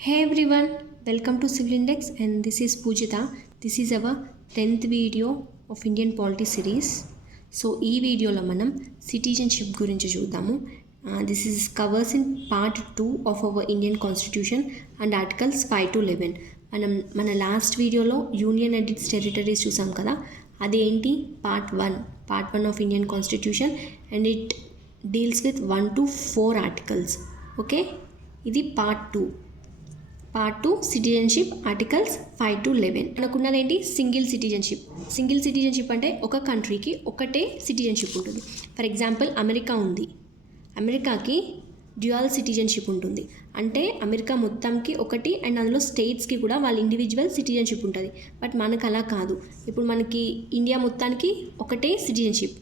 Hey everyone, welcome to Civil Index and this is Pujita. This is our 10th video of Indian Polity series. So ఈ వీడియోలో మనం citizenship గురించి చూద్దాము. This is covers in part 2 of our Indian Constitution and articles 5 to 11. మన last వీడియోలో union and it's territories చూసాం కదా, అదేంటి part 1 of Indian constitution and it deals with 1 to 4 articles. Okay, ఇది పార్ట్ 2 సిటిజన్షిప్ ఆర్టికల్స్ 5 to 11. మనకున్నది ఏంటి? Single citizenship అంటే ఒక కంట్రీకి ఒకటే సిటిజన్షిప్ ఉంటుంది. ఫర్ ఎగ్జాంపుల్ అమెరికా ఉంది, అమెరికాకి డ్యూయల్ సిటిజన్షిప్ ఉంటుంది. అంటే అమెరికా మొత్తంకి ఒకటి అండ్ అందులో స్టేట్స్కి కూడా వాళ్ళ ఇండివిజువల్ సిటిజన్షిప్ ఉంటుంది. బట్ మనకు అలా కాదు. ఇప్పుడు మనకి ఇండియా మొత్తానికి ఒకటే సిటిజన్షిప్.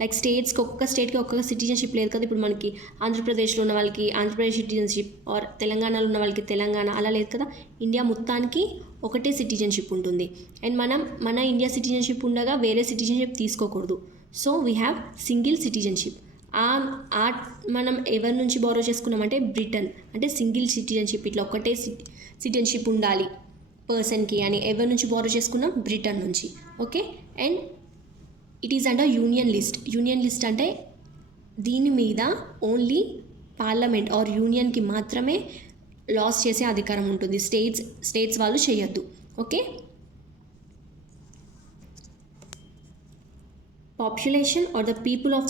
లైక్ స్టేట్స్కి ఒక్కొక్క స్టేట్కి ఒక్కొక్క సిటిజన్షిప్ లేదు కదా. ఇప్పుడు మనకి ఆంధ్రప్రదేశ్లో ఉన్న వాళ్ళకి ఆంధ్రప్రదేశ్ సిటిజన్షిప్, ఆర్ తెలంగాణలో ఉన్న వాళ్ళకి తెలంగాణ, అలా లేదు కదా. ఇండియా మొత్తానికి ఒకటే సిటిజన్షిప్ ఉంటుంది. అండ్ మన ఇండియా సిటిజన్షిప్ ఉండగా వేరే సిటిజన్షిప్ తీసుకోకూడదు. So we have single citizenship. మనం ఎవరి నుంచి బారో చేసుకున్నామంటే బ్రిటన్, అంటే సింగిల్ సిటిజన్షిప్, ఇట్లా ఒకటే సిటిజన్షిప్ ఉండాలి పర్సన్కి అని ఎవరి నుంచి బారో చేసుకున్నాం? బ్రిటన్ నుంచి. Okay, and it is under union list అంటే దీని మీద ఓన్లీ పార్లమెంట్ ఆర్ యూనియన్కి మాత్రమే లాస్ చేసే అధికారం ఉంటుంది. స్టేట్స్ వాళ్ళు చేయొద్దు. Okay, population are the people of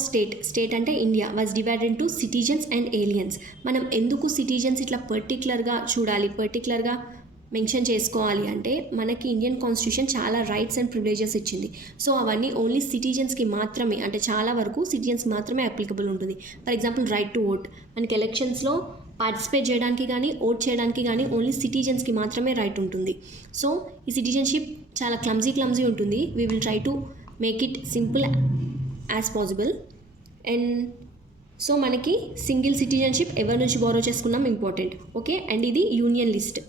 state అంటే India was divided into citizens and aliens. మనం ఎందుకు సిటిజన్స్ ఇట్లా పర్టికులర్గా మెన్షన్ చేసుకోవాలి అంటే మనకి ఇండియన్ కాన్స్టిట్యూషన్ చాలా రైట్స్ అండ్ ప్రివిలేజెస్ ఇచ్చింది. సో అవన్నీ ఓన్లీ సిటిజన్స్కి మాత్రమే, అంటే చాలా వరకు సిటిజన్స్ మాత్రమే అప్లికబుల్ ఉంటుంది. For example right to vote, మనకి ఎలక్షన్స్లో పార్టిసిపేట్ చేయడానికి కానీ ఓట్ చేయడానికి కానీ ఓన్లీ సిటిజన్స్కి మాత్రమే రైట్ ఉంటుంది. సో ఈ సిటిజన్షిప్ చాలా క్లమ్జీ ఉంటుంది. We will try to make it simple as possible. And so మనకి సింగిల్ సిటిజన్షిప్ ఎవరి నుంచి బారో చేసుకున్నాం ఇంపార్టెంట్. ఓకే, అండ్ ఇది union list.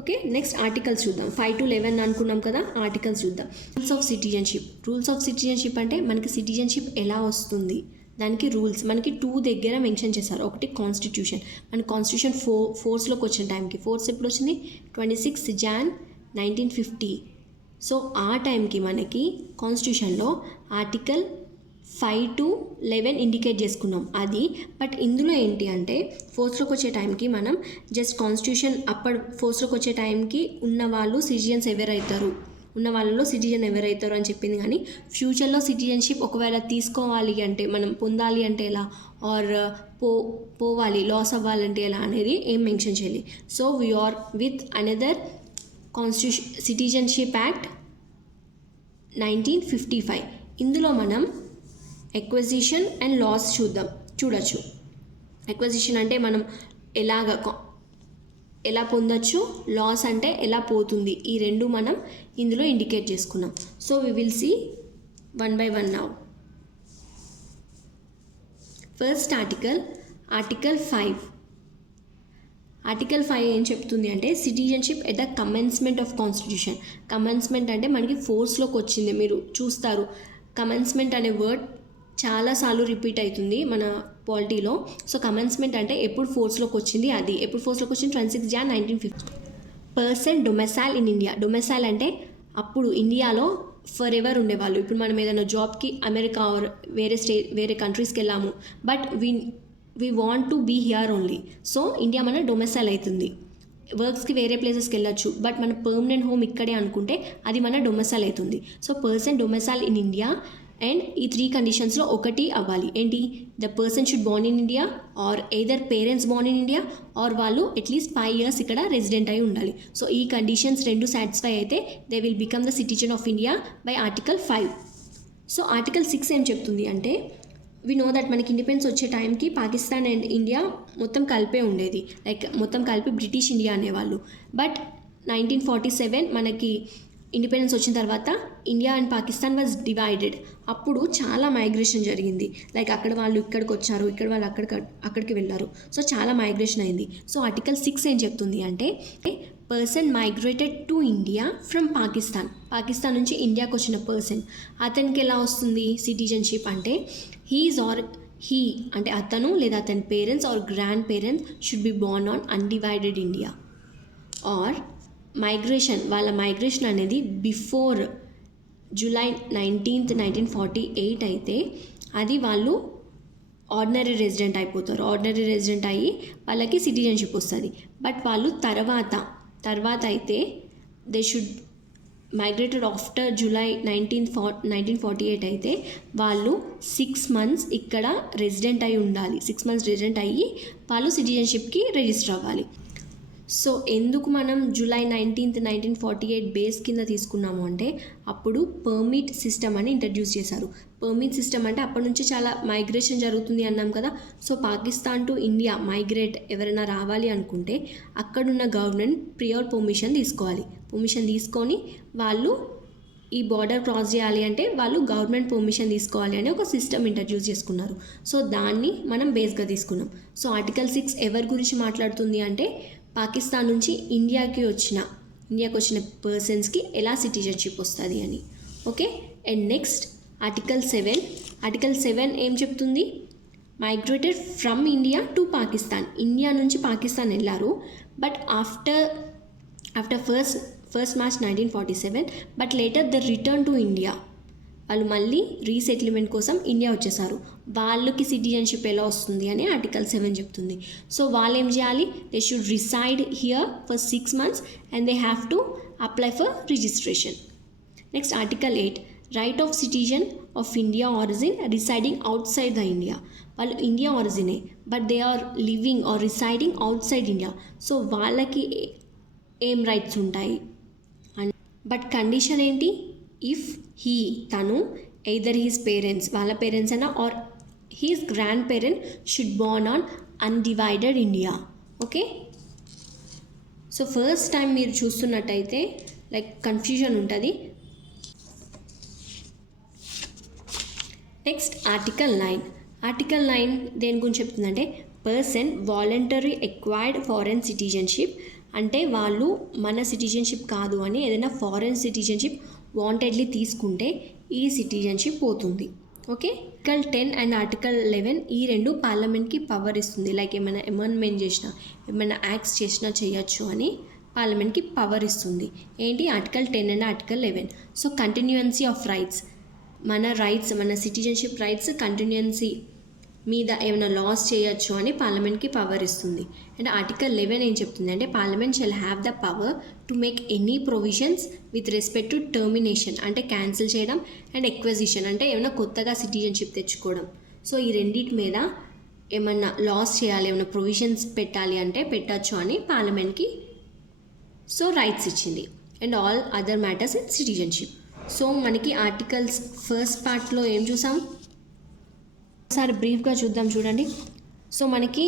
Okay, next articles చూద్దాం. 5 to 11 అనుకున్నాం కదా, ఆర్టికల్స్ చూద్దాం. రూల్స్ ఆఫ్ సిటిజన్షిప్ అంటే మనకి సిటిజన్షిప్ ఎలా వస్తుంది, దానికి రూల్స్ మనకి 2 దగ్గర మెన్షన్ చేశారు. ఒకటి కాన్స్టిట్యూషన్, మన కాన్స్టిట్యూషన్ ఫోర్స్లోకి వచ్చిన టైంకి, ఫోర్స్ ఎప్పుడు వచ్చింది? 26 Jan 1950. సో ఆ టైంకి మనకి కాన్స్టిట్యూషన్లో ఆర్టికల్ 5 to 11 ఇండికేట్ చేసుకున్నాం అది. బట్ ఇందులో ఏంటి అంటే ఫోర్స్లోకి వచ్చే టైంకి మనం జస్ట్ కాన్స్టిట్యూషన్ ఫోర్స్లోకి వచ్చే టైంకి ఉన్న వాళ్ళలో సిటిజన్ ఎవరైతారు అని చెప్పింది. కానీ ఫ్యూచర్లో సిటిజన్షిప్ ఒకవేళ తీసుకోవాలి అంటే, మనం పొందాలి అంటే ఎలా, ఆర్ పోవాలి లాస్ అవ్వాలంటే ఎలా అనేది ఏం మెన్షన్ చేయాలి. So we are with another citizenship act 1955. ఇందులో మనం ఎక్విజిషన్ అండ్ లాస్ చూడొచ్చు. ఎక్విజిషన్ అంటే మనం ఎలా పొందొచ్చు, లాస్ అంటే ఎలా పోతుంది, ఈ రెండు మనం ఇందులో ఇండికేట్ చేసుకున్నాం. So we will see 1 by 1 now. First article 5. Article 5 ఏం చెప్తుంది అంటే citizenship at the commencement of constitution. Commencement అంటే మనకి ఫోర్స్లోకి వచ్చింది. మీరు చూస్తారు కమెన్స్మెంట్ అనే వర్డ్ చాలాసార్లు రిపీట్ అవుతుంది మన పాలిటీలో. సో కమెన్స్మెంట్ అంటే ఎప్పుడు ఫోర్స్లోకి వచ్చింది, అది ఎప్పుడు ఫోర్స్లోకి వచ్చింది? 26 Jan 1950. Person domicile in India. Domicile అంటే అప్పుడు ఇండియాలో ఫర్ ఎవర్ ఉండేవాళ్ళు. ఇప్పుడు మనం ఏదైనా జాబ్కి అమెరికా ఆర్ వేరే కంట్రీస్కి వెళ్ళాము, but we want to be here only. So India మన డొమెసైల్ అవుతుంది. వర్క్స్కి వేరే ప్లేసెస్కి వెళ్ళొచ్చు, బట్ మన పర్మనెంట్ హోమ్ ఇక్కడే అనుకుంటే అది మన డొమెసైల్ అవుతుంది. So person domicile in India, and ఈ 3 కండిషన్స్లో ఒకటి అవ్వాలి. ఏంటి? The person should born in India, or either parents born in India, or వాళ్ళు అట్లీస్ట్ 5 years ఇక్కడ రెసిడెంట్ అయి ఉండాలి. సో ఈ కండిషన్స్ 2 సాటిస్ఫై అయితే they will become the citizen of India by article 5. So article 6 ఏం చెప్తుంది అంటే వి నో దట్ మనకి ఇండిపెండెన్స్ వచ్చే టైంకి పాకిస్తాన్ అండ్ ఇండియా మొత్తం కలిపే ఉండేది, లైక్ మొత్తం కలిపి బ్రిటిష్ ఇండియా అనేవాళ్ళు. బట్ 1947 మనకి ఇండిపెండెన్స్ వచ్చిన తర్వాత India and Pakistan was divided. అప్పుడు చాలా మైగ్రేషన్ జరిగింది. లైక్ అక్కడ వాళ్ళు ఇక్కడికి వచ్చారు, ఇక్కడ వాళ్ళు అక్కడికి వెళ్ళారు. సో చాలా మైగ్రేషన్ అయింది. సో ఆర్టికల్ 6 ఏం చెప్తుంది అంటే person migrated to India from Pakistan నుంచి ఇండియాకి వచ్చిన పర్సన్, అతనికి ఎలా వస్తుంది సిటిజన్షిప్ అంటే హీ అంటే అతను లేదా అతని parents or grandparents should be born on undivided India. Or migration, వాళ్ళ మైగ్రేషన్ అనేది బిఫోర్ జూలై 19th 1948 అయితే అది వాళ్ళు ఆర్డినరీ రెసిడెంట్ అయిపోతారు. ఆర్డినరీ రెసిడెంట్ అయ్యి వాళ్ళకి సిటిజన్షిప్ వస్తుంది. బట్ వాళ్ళు తర్వాత అయితే they should migrated after July 1948 అయితే వాళ్ళు 6 months ఇక్కడ రెసిడెంట్ అయి ఉండాలి. 6 months రెసిడెంట్ అయ్యి వాళ్ళు సిటిజన్షిప్కి రిజిస్టర్ అవ్వాలి. సో ఎందుకు మనం జూలై 19th 1948 బేస్ కింద తీసుకున్నాము అంటే అప్పుడు పర్మిట్ సిస్టమ్ అని ఇంట్రడ్యూస్ చేశారు. పర్మిట్ సిస్టమ్ అంటే అప్పటి నుంచి చాలా మైగ్రేషన్ జరుగుతుంది అన్నాం కదా. So Pakistan to India migrate ఎవరైనా రావాలి అనుకుంటే అక్కడున్న గవర్నమెంట్ ప్రియర్ పర్మిషన్ తీసుకోవాలి. పర్మిషన్ తీసుకొని వాళ్ళు ఈ బార్డర్ క్రాస్ చేయాలి అంటే వాళ్ళు గవర్నమెంట్ పర్మిషన్ తీసుకోవాలి అని ఒక సిస్టమ్ ఇంట్రడ్యూస్ చేసుకున్నారు. సో దాన్ని మనం బేస్గా తీసుకున్నాం. సో ఆర్టికల్ 6 ఎవరి గురించి మాట్లాడుతుంది అంటే పాకిస్తాన్ నుంచి ఇండియాకి వచ్చిన పర్సన్స్కి ఎలా సిటిజన్షిప్ వస్తుంది అని. ఓకే. అండ్ నెక్స్ట్ ఆర్టికల్ 7 ఏం చెప్తుంది? Migrated from India to Pakistan. India నుంచి పాకిస్తాన్ వెళ్ళారు. But after first March 1947 but later the return to India. వాళ్ళు మళ్ళీ రీసెటిల్మెంట్ కోసం ఇండియా వచ్చేసారు. వాళ్ళకి సిటిజన్షిప్ ఎలా వస్తుంది అని ఆర్టికల్ 7 చెప్తుంది. సో వాళ్ళు ఏం చేయాలి? They should reside here for 6 months and they have to apply for registration. Next article 8 right of citizen of India origin residing outside the India. వాళ్ళు ఇండియా ఆరిజినే but they are living or residing outside India. So వాళ్ళకి ఏం rights ఉంటాయి? But condition ఏంటి? If తను either his parents, వాళ్ళ parents అయినా or his grandparent should born on undivided India. Okay. So first time మీరు చూస్తున్నట్టయితే like confusion ఉంటుంది. నెక్స్ట్ ఆర్టికల్ 9 దేని గురించి చెప్తుందంటే person voluntary acquired foreign citizenship. అంటే వాళ్ళు మన సిటిజన్షిప్ కాదు అని ఏదైనా ఫారెన్ సిటిజన్షిప్ వాంటెడ్లీ తీసుకుంటే ఈ సిటిజన్షిప్ పోతుంది. ఓకే. ఆర్టికల్ 10 అండ్ ఆర్టికల్ 11 ఈ రెండు పార్లమెంట్కి పవర్ ఇస్తుంది. లైక్ ఏమైనా అమెండ్మెంట్ చేసినా ఏమైనా యాక్ట్స్ చేసినా చేయొచ్చు అని పార్లమెంట్కి పవర్ ఇస్తుంది. ఏంటి? ఆర్టికల్ 10 అండ్ article 11. So continuancy of rights, మన సిటిజన్షిప్ రైట్స్ కంటిన్యూయన్సీ మీద ఏమైనా లాస్ చేయొచ్చు అని పార్లమెంట్కి పవర్ ఇస్తుంది. అండ్ ఆర్టికల్ 11 ఏం చెప్తుంది అంటే parliament shall have the power to make any provisions with respect to termination అంటే క్యాన్సిల్ చేయడం అండ్ ఎక్వజిషన్ అంటే ఏమైనా కొత్తగా సిటిజన్షిప్ తెచ్చుకోవడం. సో ఈ రెండింటి మీద ఏమన్నా లాస్ చేయాలి, ఏమైనా ప్రొవిజన్స్ పెట్టాలి అంటే పెట్టచ్చు అని పార్లమెంట్కి సో రైట్స్ ఇచ్చింది. And all other matters in citizenship. So మనకి ఆర్టికల్స్ ఫస్ట్ పార్ట్లో ఏం చూసాం ఒకసారి బ్రీఫ్గా చూద్దాం. చూడండి. సో మనకి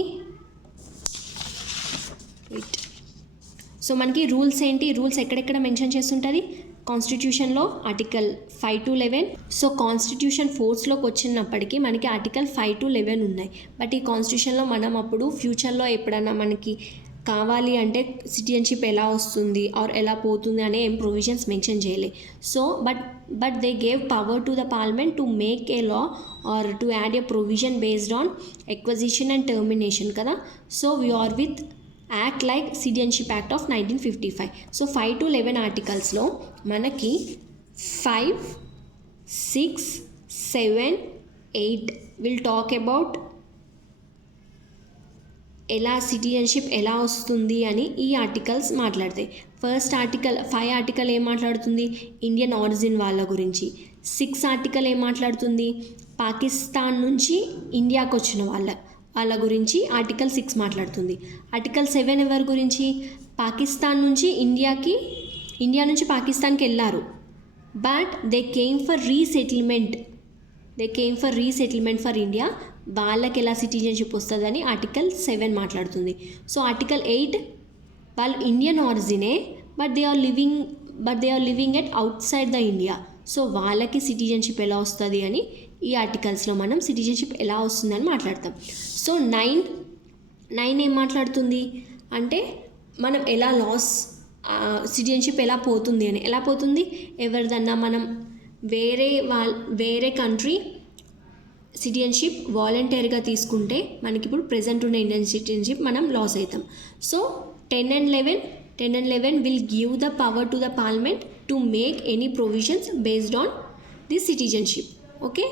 రూల్స్ ఏంటి? రూల్స్ ఎక్కడెక్కడ మెన్షన్ చేస్తుంటుంది? కాన్స్టిట్యూషన్లో ఆర్టికల్ 5 to 11. సో కాన్స్టిట్యూషన్ ఫోర్స్లోకి వచ్చినప్పటికీ మనకి ఆర్టికల్ 5 to 11 ఉన్నాయి. బట్ ఈ కాన్స్టిట్యూషన్లో మనం అప్పుడు ఫ్యూచర్లో ఎప్పుడన్నా మనకి కావాలి అంటే సిటిజన్షిప్ ఎలా వస్తుంది ఆర్ ఎలా పోతుంది అనే ఏం ప్రొవిజన్స్ మెన్షన్ చేయలే. So but they gave power to the parliament to make a law or to add a provision based on acquisition and termination కదా. So we are with act like citizenship act of 1955. So 5 to 11 ఆర్టికల్స్లో మనకి 5, 6, 7, 8 will talk about ఎలా citizenship ఎలా వస్తుంది అని ఈ articles మాట్లాడతాయి. First article 5 article ఏం మాట్లాడుతుంది? ఇండియన్ ఆరిజిన్ వాళ్ళ గురించి. 6 ఆర్టికల్ ఏం మాట్లాడుతుంది? పాకిస్తాన్ నుంచి ఇండియాకి వచ్చిన వాళ్ళ గురించి ఆర్టికల్ 6 మాట్లాడుతుంది. ఆర్టికల్ 7 ఎవరి గురించి? పాకిస్తాన్ నుంచి ఇండియా నుంచి పాకిస్తాన్కి వెళ్ళారు but they came for resettlement for India. వాళ్ళకి ఎలా సిటిజన్షిప్ వస్తుందని ఆర్టికల్ 7 మాట్లాడుతుంది. సో ఆర్టికల్ 8 వాళ్ళు ఇండియన్ ఆరిజినే but they are living at outside the India. So వాళ్ళకి సిటిజన్షిప్ ఎలా వస్తుంది అని ఈ ఆర్టికల్స్లో మనం సిటిజన్షిప్ ఎలా వస్తుందని మాట్లాడతాం. సో 9 ఏం మాట్లాడుతుంది అంటే మనం ఎలా సిటిజన్షిప్ ఎలా పోతుంది అని. ఎలా పోతుంది? ఎవరిదన్నా మనం వేరే కంట్రీ సిటిజన్షిప్ వాలంటీర్గా తీసుకుంటే మనకి ఇప్పుడు ప్రెజెంట్ ఉన్న ఇండియన్ సిటిజన్షిప్ మనం లాస్ అవుతాం. So 10 and 11 will give the power to the parliament to make any provisions based on the citizenship. Okay,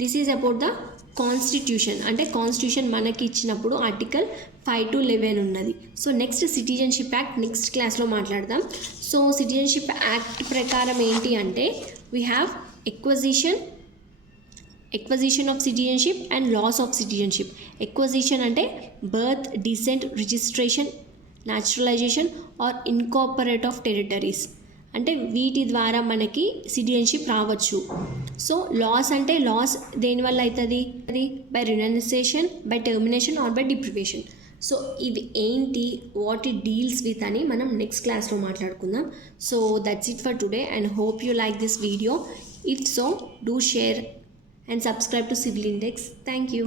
this is about the constitution. అంటే కాన్స్టిట్యూషన్ మనకి ఇచ్చినప్పుడు ఆర్టికల్ 5 to 11 ఉన్నది. So next citizenship act next క్లాస్లో మాట్లాడదాం. So citizenship act ప్రకారం ఏంటి అంటే we have acquisition of citizenship and loss of citizenship. Acquisition అంటే birth, descent, registration, naturalization or incorporate of territories. అంటే వీటి ద్వారా మనకి సిటిజన్షిప్ రావచ్చు. సో లాస్ అంటే లాస్ దేనివల్ల అవుతుంది? అది by renunciation, by termination or by deprivation. So ఇవి ఏంటి, వాట్ ఇట్ డీల్స్ విత్ అని మనం నెక్స్ట్ క్లాస్లో మాట్లాడుకుందాం. So that's it for today and hope you like this video. If so, do share and subscribe to Civil Index. Thank you.